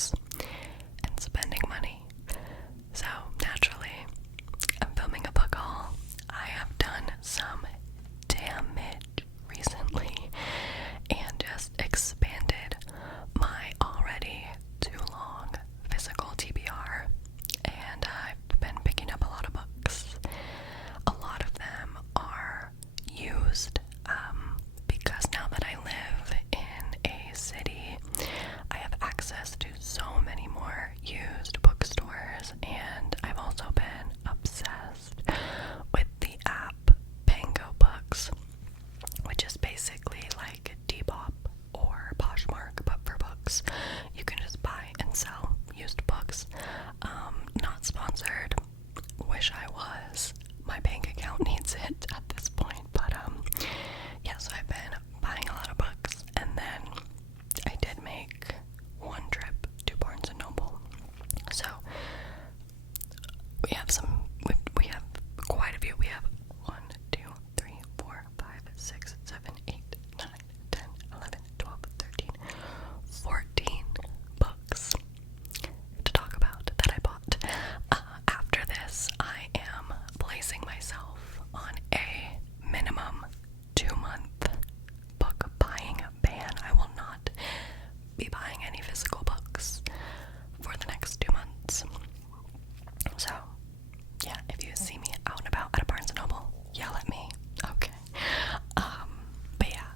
books and spending money. So naturally, I'm filming a book haul. I have done some damage recently and just expanded my already too long physical TBR, and I've been picking up a lot of books. A lot of them are used, because now that I live in a city, I have access to so many more used bookstores, and I've also been obsessed with the app Pango Books, which is basically like Depop or Poshmark, but for books. You can just buy and sell used books. Not sponsored. Wish I was. My bank account needs it at this point, but yeah, so I've been buying a lot of books, and then I did make one trip to Barnes and Noble. So we have we have quite a few. We have 1, 2, 3, 4, 5, 6, 7, 8, 9, 10, 11, 12, 13, 14 books to talk about that I bought. After this, I am placing myself on a minimum 2-month book buying ban. I will not be buying any physical books for the next 2 months. So, yeah, if you see me out and about at a Barnes & Noble, yell at me. Okay. But yeah,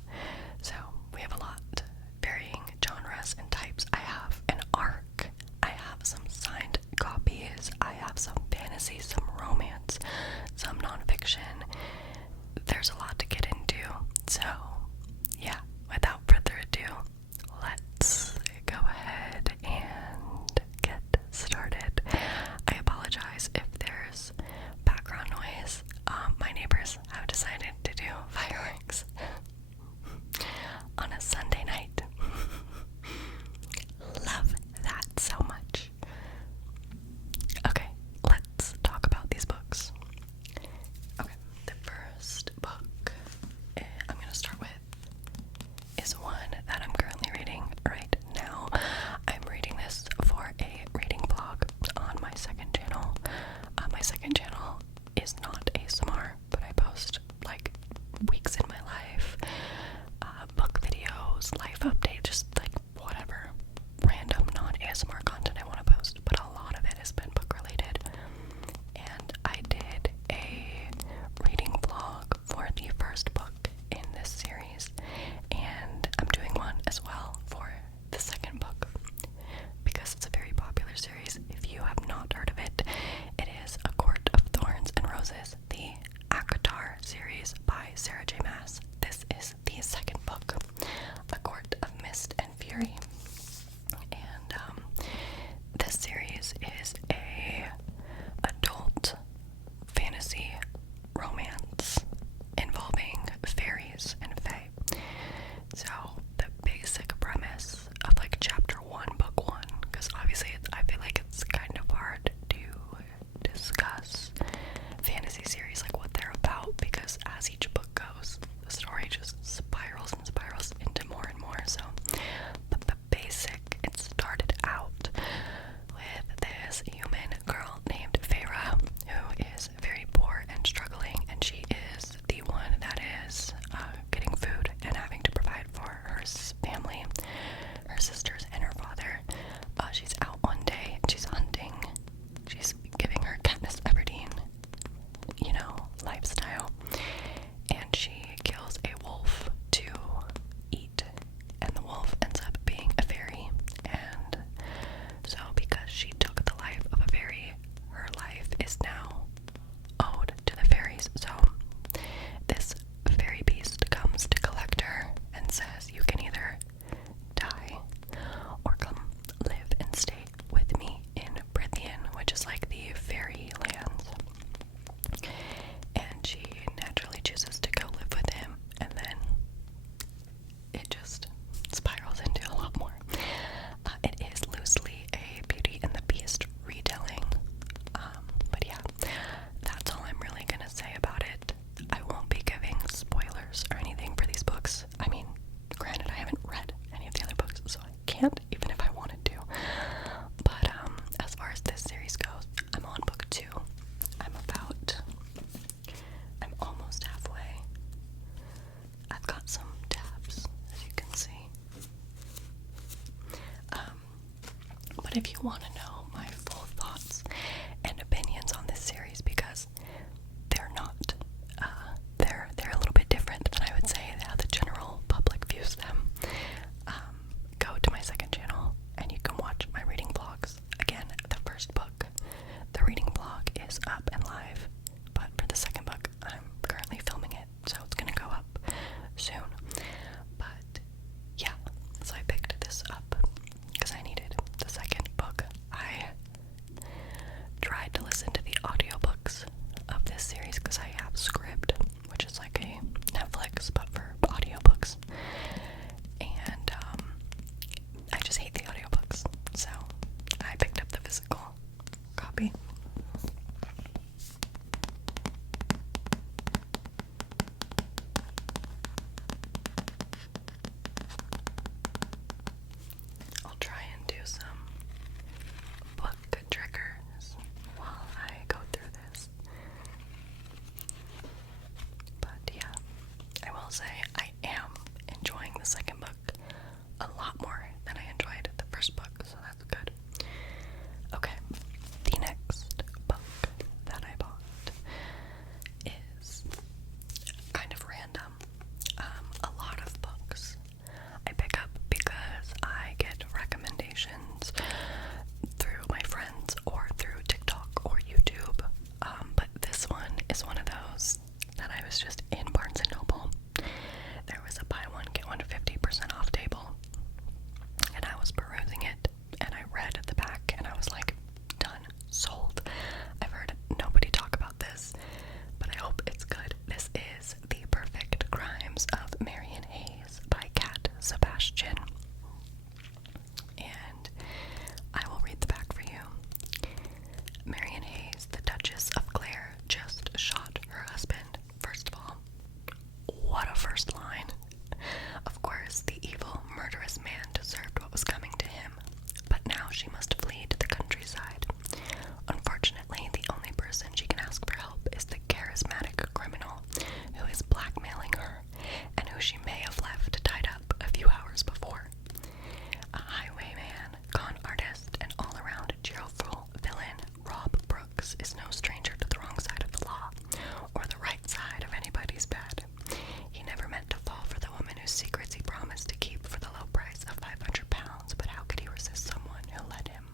so we have a lot, varying genres and types. I have an ARC, I have some signed copies, I have some fantasy, some romance, some nonfiction. There's a lot to get into. So, yeah, without further ado, let's go ahead and get started. I apologize if there's background noise. My neighbors have decided to do fireworks on a Sunday night. Love that so much. Okay, let's talk about these books. Okay, the first book I'm going to start with is one that I'm currently reading right now. I'm reading this for a reading vlog on my second channel. My second channel is not ASMR, but I post like weeks in my life, book videos, life updates, just like whatever random non-ASMR content I want to post, but a lot of it has been book related. And I did a reading vlog for the first book in this series, and I'm doing one as well for the second book because it's a very popular series. If you have not heard of it, it is A Court of Thorns and Roses, the ACOTAR series by Sarah J. Maas. This is the second book, A Court of Mist and Fury. And But if you want to know my full thoughts and opinions on this series, because they're not, they're a little bit different than I would say how the general public views them, go to my second channel and you can watch my reading vlogs. Again, the first book, the reading vlog is up and live, but for the second book, I'm currently filming it, so it's gonna go up soon. But yeah, so I picked this up because I needed the second book. I tried to listen to the audiobooks of this series because I have Scribd, which is like a Netflix but for audiobooks, and I just hate the audiobooks, so I picked up the physical copy. I'll try and do some book triggers while I go through this. But yeah, I will say I am enjoying the second book a lot more than I enjoyed the first book, so that's good. Okay, the next book that I bought is kind of random. A lot of books I pick up because I get recommendations through my friends or through TikTok or YouTube. But this one is one of those that I was just in Barnes & Noble. There was a buy one, get one 50% off table, and I was perusing it, and I read the back, and I was like, done, sold. I've heard nobody talk about this, but I hope it's good. This is The Perfect Crimes of Marion Hayes by Kat Sebastian, and I will read the back for you. Marion Hayes, the Duchess of Clare, just shot her husband. First of all, what a first line. Of course, the evil, murderous man deserved what was coming to him, but now she must flee to the countryside. Unfortunately, the only person she can ask for help is the charismatic criminal who is blackmailing her, and who she may have left tied up a few hours before. A highwayman, con artist, and all-around cheerful villain, Rob Brooks is no stranger to the wrong side of the law, or the right side of anybody's bed. He never meant to fall for the woman whose secrets he promised to keep for the low price of £500, but how could he resist someone who led him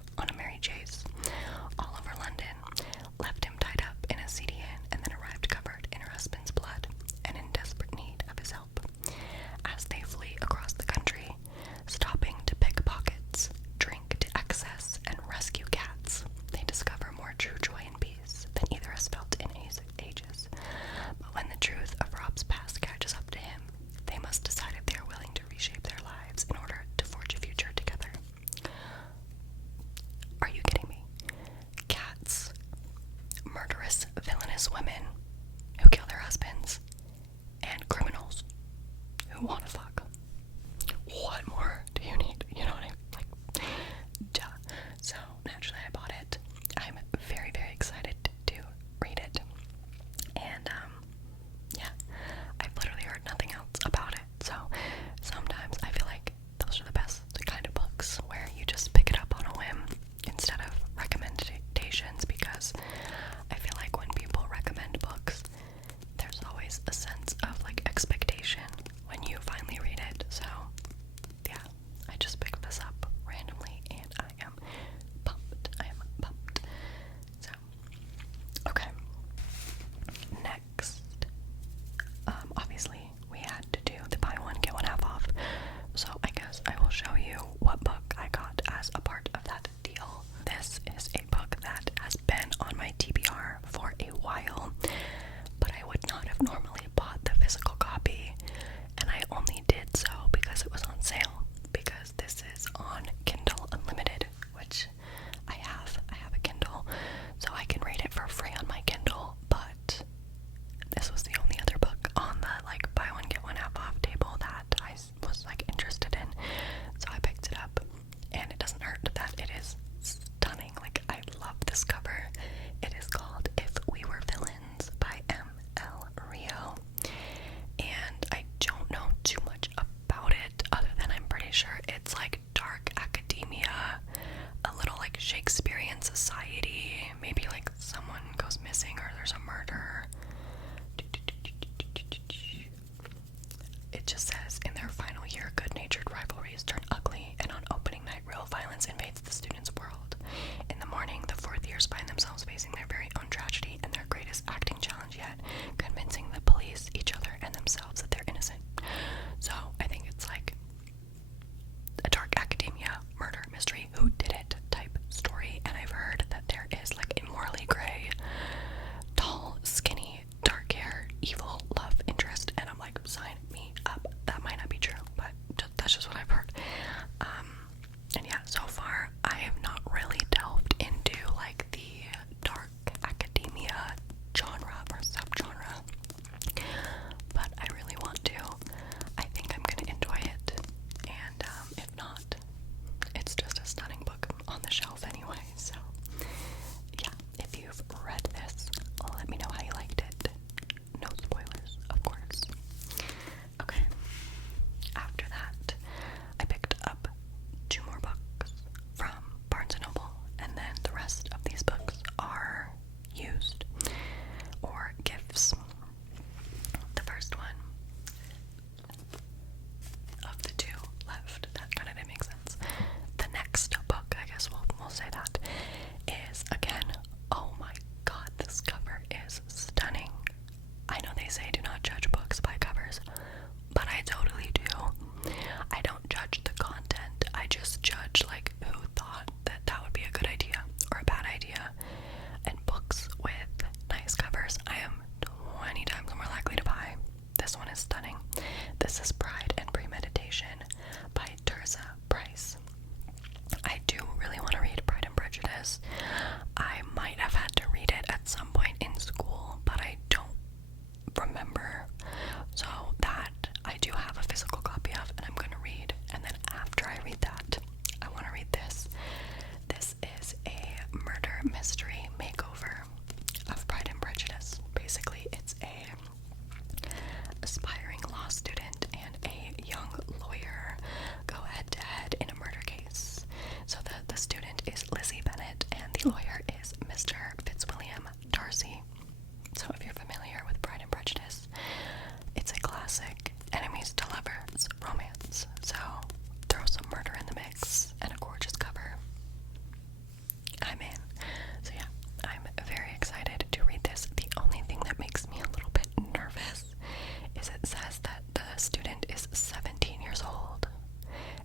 invades the student's world. In the morning, the fourth years find themselves facing their very own tragedy and their greatest acting challenge yet, convincing the police, each other, and themselves that they're innocent. So I think it's like a dark academia murder mystery, who did it type story. And I've heard that there is like a morally gray, tall, skinny, dark hair, evil love interest, and I'm like, sign me up. That might not be true, but that's just what I've heard. And yeah, so far I have not really delved into like the dark academia genre or subgenre, but I really want to. I think I'm gonna enjoy it, and if not, it's just a stunning book on the shelf anyway. So yeah, if you've read this, let me know how you liked it. No spoilers, of course. Okay, after that, I picked up 2 more books from Barnes & Noble, and then the rest of these books are used or gifts. The first one of the 2 left, that kind of didn't make sense. The next book, I guess we'll say that, is, again, oh my god, this cover is stunning. I know they say do not judge books by covers, but I totally do. I don't judge the content, I just judge like who thought that that would be a good idea or a bad idea. And books with nice covers, I am 20 times more likely to buy. This one is stunning. This is Pride and Premeditation by Teresa Price. I do really want to read Pride and Prejudice. I might have had to read it at some point in school, but I don't remember. So that I do have a physical copy of, and I'm going to read. And then after I read that, I want to read this. This is a murder mystery makeover of Pride and Prejudice. Basically, it's a aspiring law student and a young lawyer go head to head in a murder case. So the student is Lizzie Bennet and the lawyer is Mr. Fitzwilliam Darcy. So if you're familiar with Pride and Prejudice, it's a classic enemies to lovers romance. So throw some murder in the mix and a gorgeous cover. I'm in. So yeah, I'm very excited to read this. The only thing that makes me a little bit nervous is it says that the student is 17 years old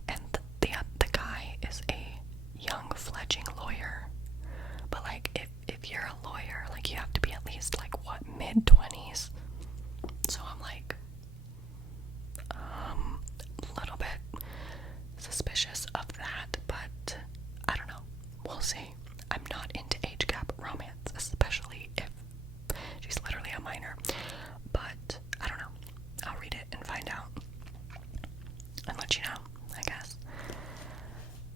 and the guy is a young fledgling lawyer. But like if you're a lawyer, like you have to be at least like what, mid-20s. So I'm like a little bit suspicious of that, but I don't know. We'll see. I'm not into age gap romance, especially if she's literally a minor. But I don't know. I'll read it and find out and let you know, I guess.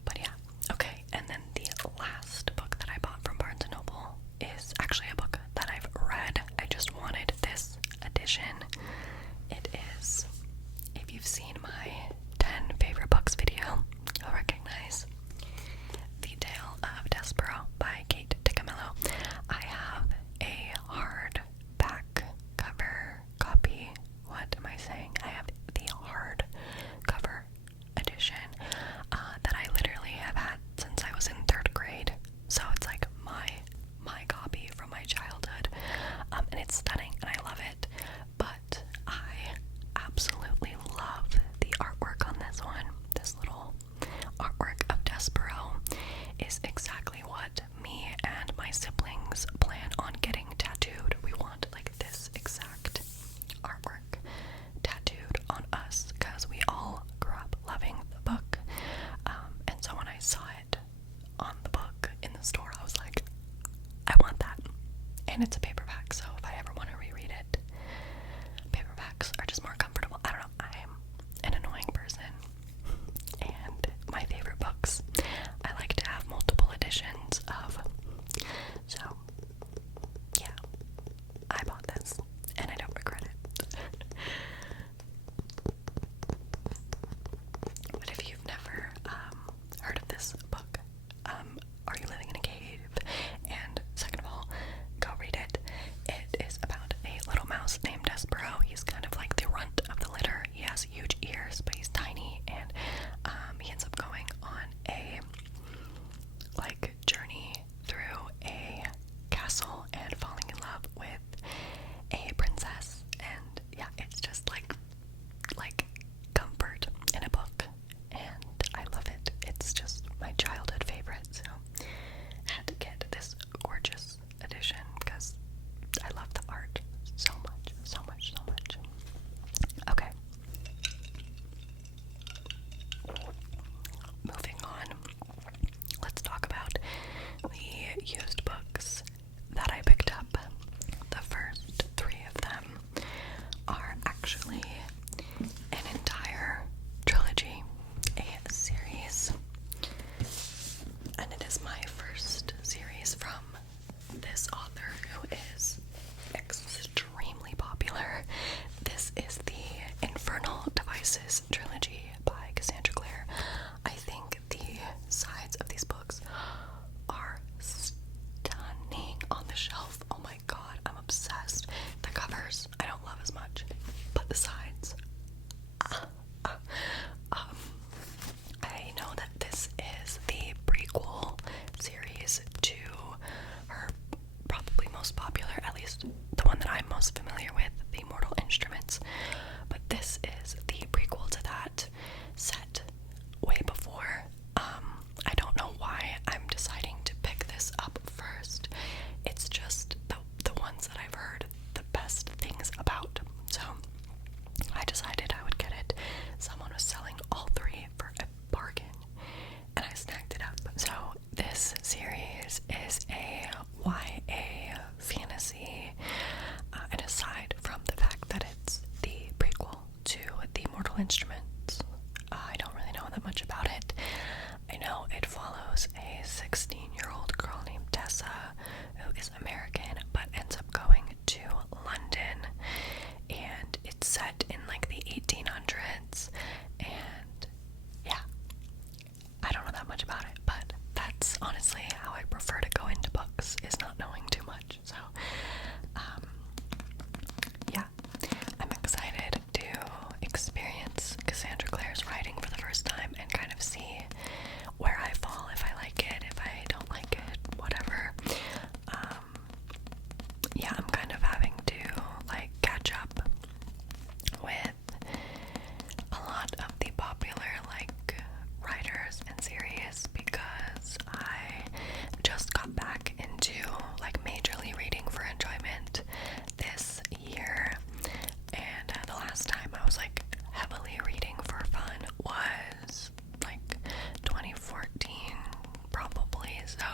But yeah, okay. And then the last book that I bought from Barnes & Noble is actually a book that I've read. I just wanted this edition. It is, if you've seen my 10 favorite books video, you'll recognize The Tale of Despereaux by Kate DiCamillo. I have a hardback cover copy. What am I saying? I have the hard cover edition that I literally have had since I was in 3rd grade. So it's like my copy from my childhood. And it's stunning and I love it. But I absolutely love the artwork on this one. This little artwork of Despereaux is exactly what me and my siblings plan on getting tattooed. We want like this exact artwork tattooed on us because we all grew up loving the book. And so when I saw it on the book in the store, I was like, I want that. And it's a paperback, so if I ever want to reread it, paperbacks are just more comfortable. I don't know, I'm an annoying person. And my favorite books, I like to have multiple editions of. So, yeah, I bought this, and I don't regret it. But if you've never heard of this book, Are You Living in a Cave? And second of all, go read it. 16-year-old girl named Tessa, who is American but ends up going to London, and it's set in like the 1800s. And yeah, I don't know that much about it, but that's honestly how I prefer to go into books, is not knowing too much. So yeah, I'm excited to experience Cassandra Clare's writing for the first time and kind of see where I fall, if I like it, if I don't like it, whatever. Yeah, I'm kind of having to like catch up with a lot of the popular like writers and series, because I just got back into like majorly reading for enjoyment this year, and the last time I was like heavily reading for fun was like 2014 probably. So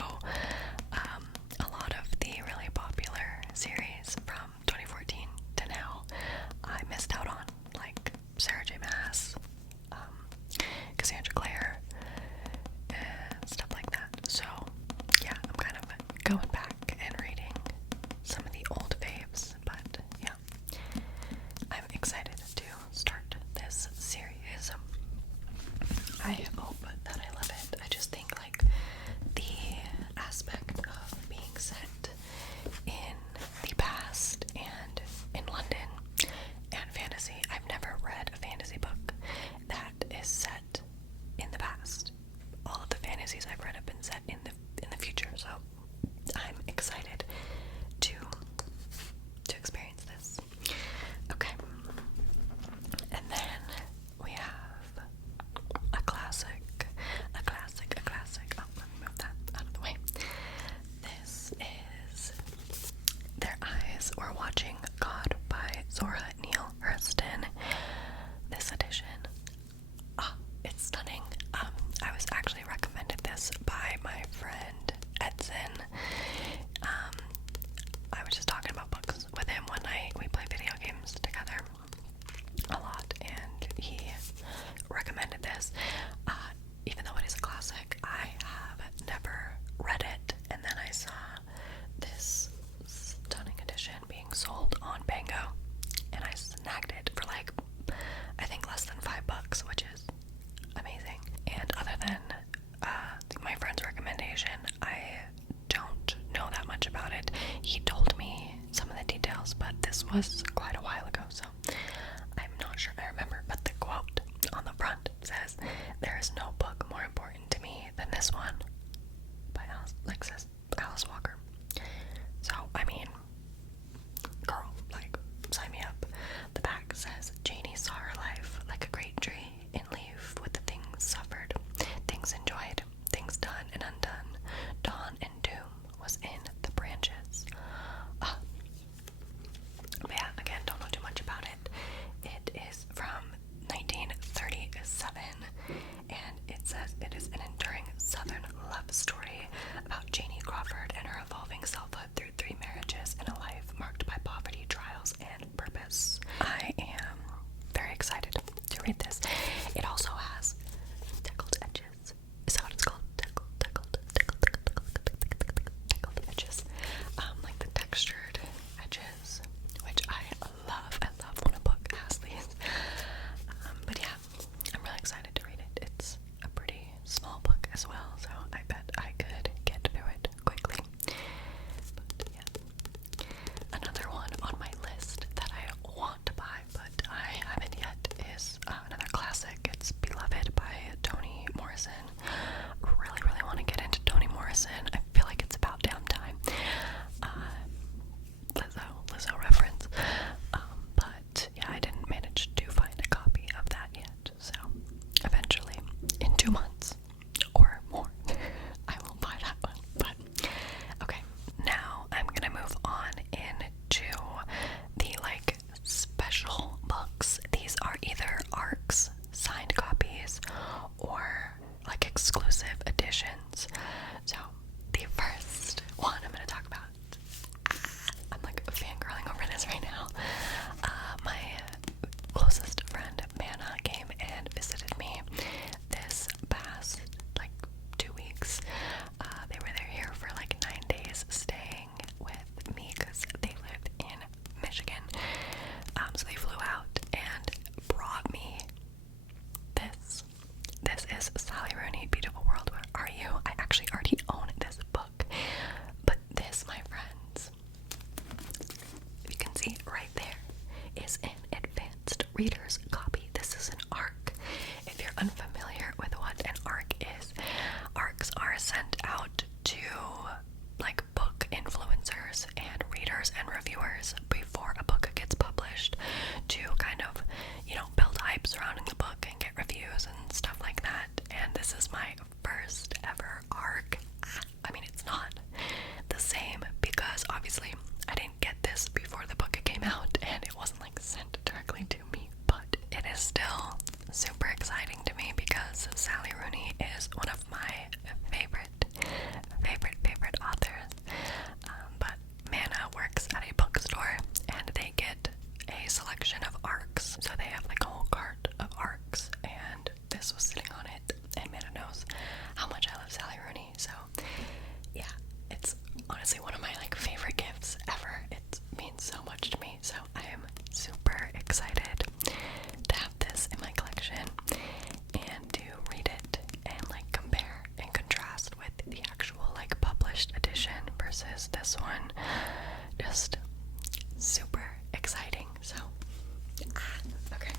a lot of the really popular series from 2014 to now I missed out on, like Sarah J. Maas, Cassandra Clare, and stuff like that. So yeah, I'm kind of going back and reading some of the old faves, but yeah, I'm excited to start this series. I hope that I love it. I just think like the aspect of being set in the past and in London and fantasy. I've never read a fantasy book that is set in the past. All of the fantasies I've read have been set in the future, so I'm excited to experience this. Okay. And then we have a classic. Oh, let me move that out of the way. This is Their Eyes Were Watching God by Zora Neale Hurston. This edition, it's stunning. I was actually recommended this by my friend Edson. I was just talking about books with him one night. We play video games together a lot, and he recommended this. Even though it is a classic, I have never read it, and then I saw this stunning edition being sold on Bango, and I snagged it for like, I think less than $5, which is amazing. And other than my friend's recommendation, I don't know that much about it. He told me some of the details, but this was quite a while ago, so I'm not sure I remember. But the quote on the front says, "There is no book more important to me than this one," by Alice Walker. So, I mean, girl, like, sign me up. The back says, "Janie saw her life like a great tree in leaf, with the things suffered, things enjoyed, things done and undone. Dawn and doom was in the branches." But yeah, again, don't know too much about it. It is from 1937, and it says it is an enduring Southern love story about Janie Crawford and her evolving selfhood through 3 marriages and a life marked by poverty, trials, and purpose. I am very excited to read this. It also has deckled edges. Is that what it's called? Deckled edges. Like the textured edges, which I love. I love when a book has these. But yeah, I'm really excited to read it. It's a pretty small book as well, so I bet I could get through it quickly. But yeah. Another one on my list that I want to buy, but I haven't yet, is another classic reader's copy. This is an ARC. If you're unfamiliar with what an ARC is, ARCs are sent out to like book influencers and readers and reviewers before a book gets published to kind of, you know, build hype surrounding the book and get reviews and stuff like that. And this is my first ever ARC. I mean, it's not the same because obviously I didn't get this before the book came out and it wasn't like sent directly to me, but it is still super exciting to me because Sally Rooney is one of my favorite authors. But Mana works at a bookstore and they get a selection of ARCs. So they have like a whole cart of ARCs and this was sitting on it, and Mana knows how much I love Sally Rooney. So yeah, it's honestly one of my like favorite gifts ever. It means so much to me. So I am super excited to have this in my collection and to read it and like compare and contrast with the actual like published edition versus this one. Just super exciting. So okay,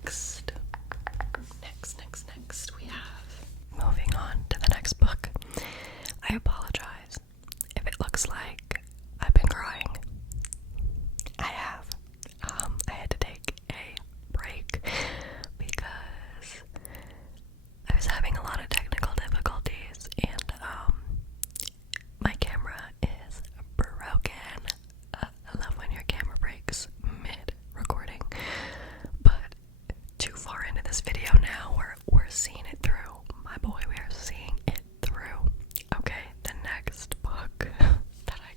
next we have, moving on to the next book. I apologize if it looks like I've been crying. I have. I had to take a break because I was having a lot of technical difficulties and my camera is broken. I love when your camera breaks mid-recording, but too far into this video now, we're seeing it through. My boy, we are seeing it through. Okay, the next book that I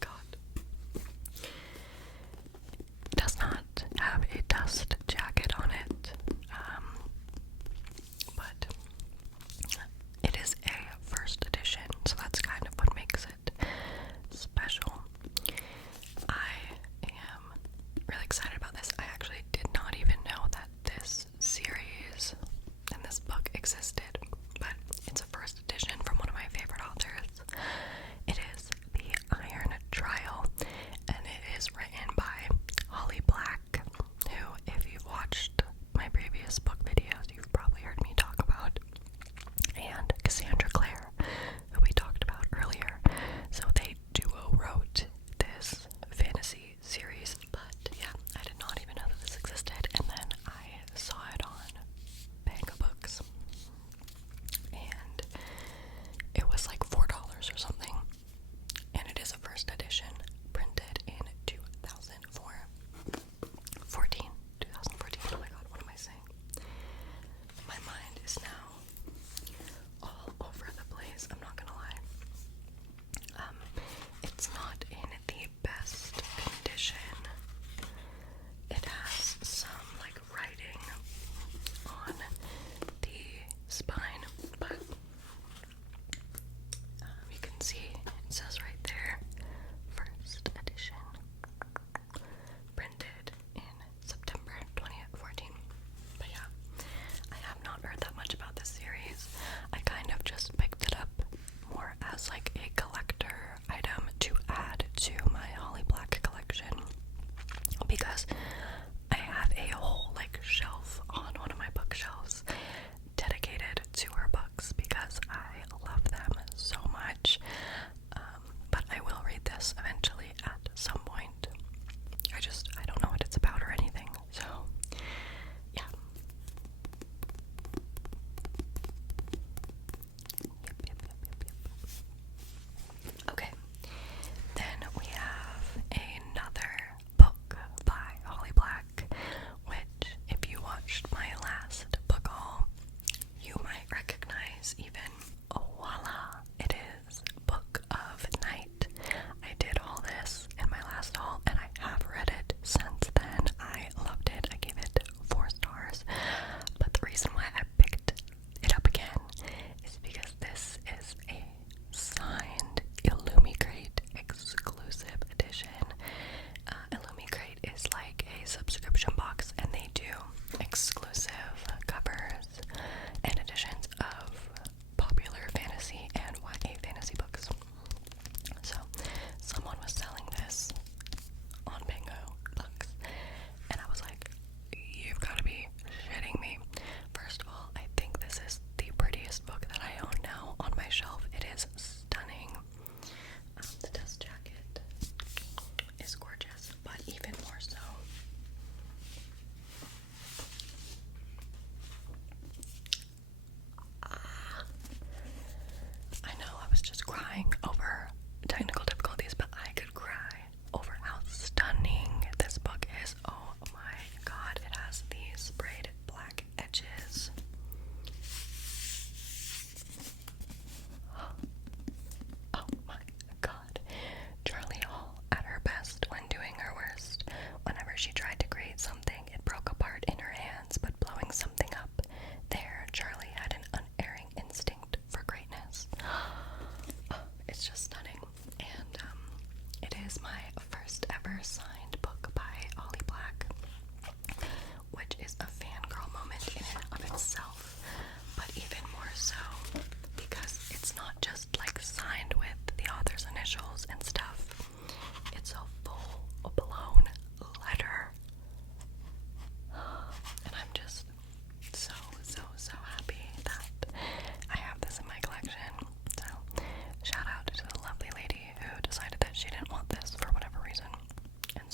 just crying over technical difficulties, but I could cry over how stunning this book is. Oh my god, it has these sprayed black edges. Oh my god. Charlie Hall at her best when doing her worst. Whenever she tried to create something, it broke apart in her hands, but blowing something up, there, Charlie had an unerring instinct for greatness. It's just stunning. And it is my first ever signed book by Holly Black, which is a fangirl moment in and of itself, but even more so because it's not just like signed with the author's initials and stuff. It's a full-blown letter. And I'm just so happy that I have this in my collection. So, shout out to the lovely lady who decided that she didn't want this for whatever reason and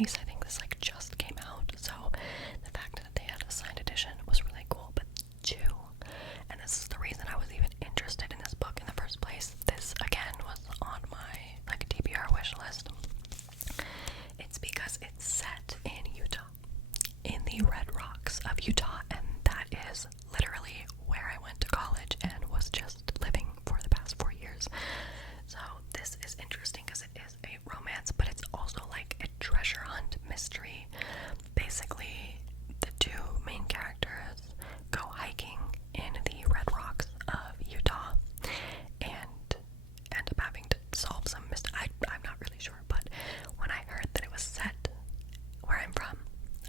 release. I think this like just came out, so the fact that they had a signed edition was really cool. But two, and this is the reason I was even interested in this book in the first place. This again was on my like TBR wish list. It's because it's set in Utah, in the Red Rocks of Utah, and that is literally where I went to college and was just living for the past 4 years. So this is interesting because it is a romance, but it's also like a treasure hunt mystery. Basically, the two main characters go hiking in the Red Rocks of Utah and end up having to solve some mystery. I'm not really sure, but when I heard that it was set where I'm from,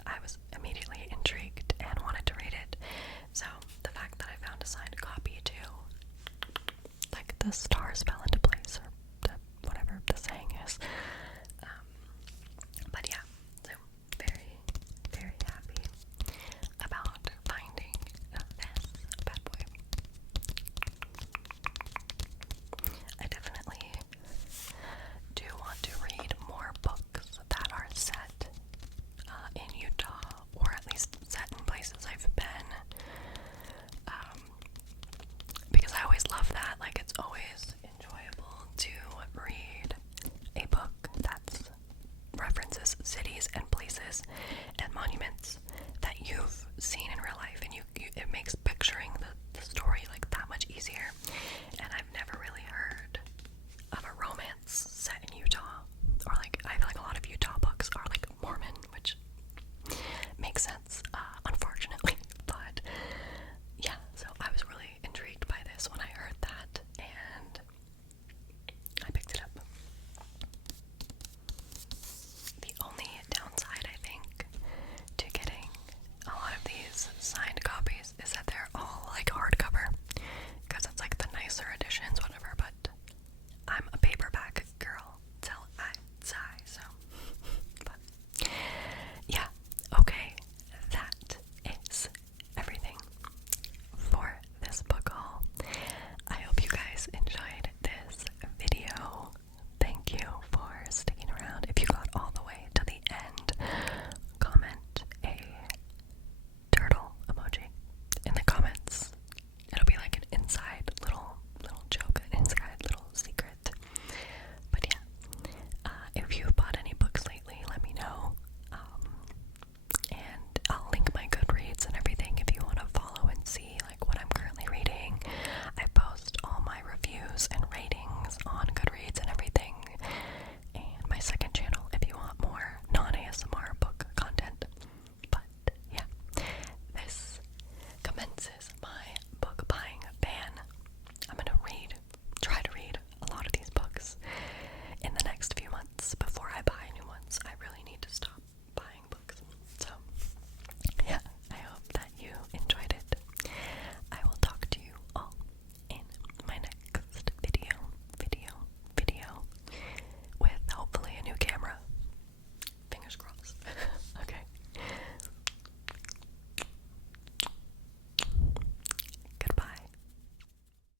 I was immediately intrigued and wanted to read it. So the fact that I found a signed copy too, like the stars fell into place, or whatever the saying is,